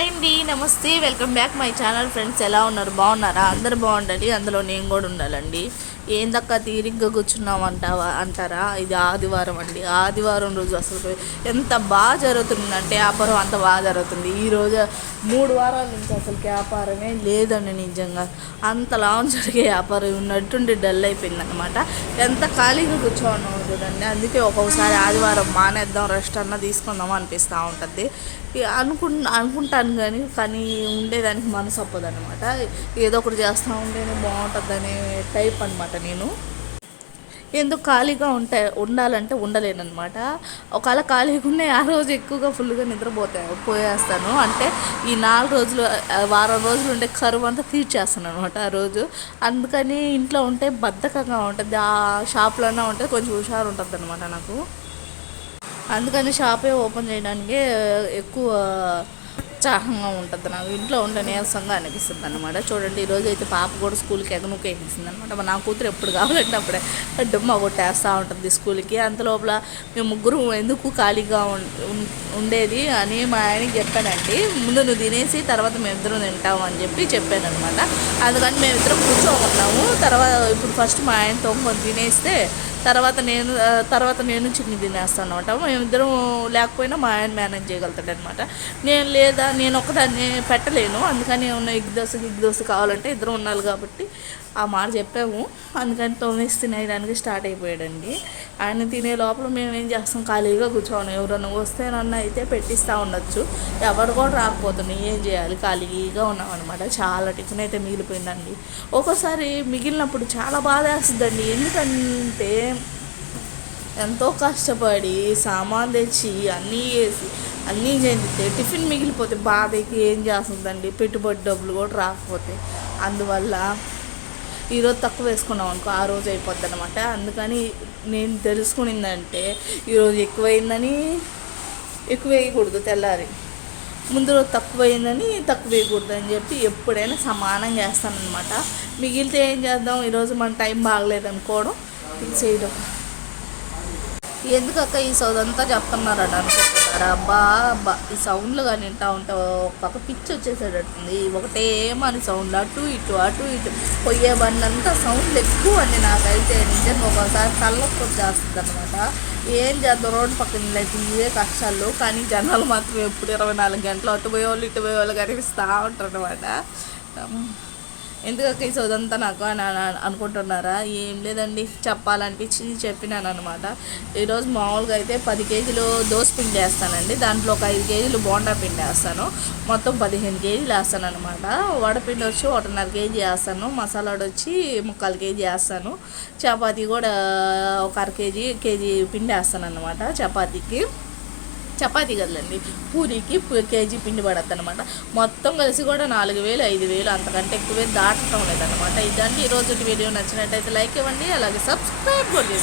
Hi అండి, నమస్తే, welcome back my channel. Friends ఎలా ఉన్నారు? బాగున్నారా? అందరు బాగుండాలి, అందులో నేను కూడా ఉండాలండి. ఏందక్క తీరిగ్గా అంటారా? ఇది ఆదివారం అండి. ఆదివారం రోజు అసలు ఎంత బాగా జరుగుతుందంటే వ్యాపారం అంత బాగా జరుగుతుంది. ఈరోజు 3 వారాల నుంచి అసలు వ్యాపారమే లేదండి. నిజంగా అంతలా జరిగే వ్యాపారం ఉన్నట్టుండి డల్ అయిపోయింది అనమాట. ఎంత ఖాళీగా కూర్చోన్నాం చూడండి. అందుకే ఒక్కొక్కసారి ఆదివారం మానేద్దాం, రెస్ట్ అన్న తీసుకుందాం అనిపిస్తూ ఉంటుంది. అనుకుంటాను కానీ ఉండేదానికి మనసు అప్పదు అనమాట. ఏదో ఒకటి చేస్తూ ఉంటేనే బాగుంటుందనే టైప్ అనమాట నేను. ఎందుకు ఖాళీగా ఉండాలంటే ఉండలేనమాట. ఒకవేళ ఖాళీగా ఉంటే ఆ రోజు ఎక్కువగా ఫుల్గా పోయేస్తాను. అంటే ఈ 4 రోజులు వారం రోజులు ఉండే కరువు అంతా తీర్చేస్తాను అనమాట ఆ రోజు. అందుకని ఇంట్లో ఉంటే బద్ధకంగా ఉంటుంది. ఆ షాప్లోనే ఉంటే కొంచెం హుషారు ఉంటుంది అనమాట నాకు. అందుకని షాపే ఓపెన్ చేయడానికి ఎక్కువ ఉత్సాహంగా ఉంటుంది. నాకు ఇంట్లో ఉంటే నీరసంగా అనిపిస్తుంది అనమాట. చూడండి, ఈరోజు అయితే పాప కూడా స్కూల్కి ఎగనుకేసింది అనమాట. నా కూతురు ఎప్పుడు కావాలంటే అప్పుడే డుమ్మ కొట్టేస్తూ ఉంటుంది స్కూల్కి. అంతలోపల మేము ముగ్గురు ఎందుకు ఖాళీగా ఉండేది అని మా ఆయనకి చెప్పానండి. ముందు నువ్వు తినేసి తర్వాత మేమిద్దరం తింటాము అని చెప్పాను అనమాట. అందుకని మేమిద్దరం కూర్చోమన్నాము. తర్వాత ఇప్పుడు ఫస్ట్ మా ఆయనతో కొంచెం తినేస్తే తర్వాత నేను చికెన్ తినేస్తాను అనమాట. మేమిద్దరం లేకపోయినా మా ఆయన మేనేజ్ చేయగలుగుతాడు అనమాట. నేను ఒకదాన్ని పెట్టలేను. అందుకని ఏమన్నా ఎగ్ దోశ కావాలంటే ఇద్దరం ఉండాలి కాబట్టి ఆ మాట చెప్పాము. అందుకని తోమేసి తినేయడానికి స్టార్ట్ అయిపోయాడండి. ఆయన తినే లోపల మేము ఏం చేస్తాం, ఖాళీగా కూర్చోను. ఎవరన్నా వస్తేనన్నా అయితే పెట్టిస్తూ ఉండొచ్చు. ఎవరు కూడా రాకపోతుంది, ఏం చేయాలి, ఖాళీగా ఉన్నాం అనమాట. చాలా టిఫిన్ అయితే మిగిలిపోయిందండి. ఒక్కోసారి మిగిలినప్పుడు చాలా బాధ వేస్తుందండి. ఎందుకంటే ఎంతో కష్టపడి సామాన్ తెచ్చి అన్నీ వేసి అన్నీ చెందితే టిఫిన్ మిగిలిపోతే బాధకి ఏం చేస్తుందండి, పెట్టుబడి డబ్బులు కూడా రాకపోతే. అందువల్ల ఈరోజు తక్కువ వేసుకున్నాం అనుకో, ఆ రోజు అయిపోద్ది అనమాట. అందుకని నేను తెలుసుకునిందంటే ఈరోజు ఎక్కువైందని ఎక్కువ వేయకూడదు, తెల్లారి ముందు రోజు తక్కువైందని తక్కువ వేయకూడదు అని చెప్పి ఎప్పుడైనా సమానంగా వేస్తానమాట. మిగిలితే ఏం చేద్దాం, ఈరోజు మన టైం బాగలేదనుకోవడం, ఇది చేయడం. ఎందుకక్క ఈ సౌండ్ అంతా చెప్తున్నారని అనుకుంటున్నారా? అబ్బా ఈ సౌండ్లు కానీ వింటా ఉంటే ఒక పిచ్చి వచ్చేసేటట్టుంది. ఒకటే మన సౌండ్ అటు ఇటు పోయే బండి సౌండ్లు ఎక్కువ అండి. నాకైతే నిజంగా ఒకసారి తలనొప్పి వచ్చేస్తుంది అనమాట. ఏం చేద్దాం, రోడ్డు పక్కన అయితే ఇవే కష్టాలు. కానీ జనాలు మాత్రం ఎప్పుడు 24 గంటలు అటు పోయేవాళ్ళు ఇటు పోయేవాళ్ళు కనిపిస్తూ ఉంటారు అనమాట. ఎందుకక్క ఈ సోదంతా నాకు అని అనుకుంటున్నారా? ఏం లేదండి, చెప్పాలనిపించింది చెప్పినాను అనమాట. ఈరోజు మామూలుగా అయితే 10 కేజీలు దోశ పిండి వేస్తానండి. దాంట్లో ఒక 5 కేజీలు బోండా పిండి వేస్తాను. మొత్తం 15 కేజీలు వేస్తాను అనమాట. వడపిండి వచ్చి 1.5 కేజీ వేస్తాను. మసాలా వచ్చి 3/4 కేజీ వేస్తాను. చపాతీ కూడా ఒక అర కేజీ పిండి వేస్తాను అనమాట. చపాతీ కదండి, పూరీకి కేజీ పిండి పడద్దు అనమాట. మొత్తం కలిసి కూడా 4,000 5,000 అంతకంటే ఎక్కువే దాటడం లేదనమాట. ఇదండి ఈరోజు వీడియో. నచ్చినట్టయితే లైక్ ఇవ్వండి, అలాగే సబ్స్క్రైబ్ కూడా చేయండి.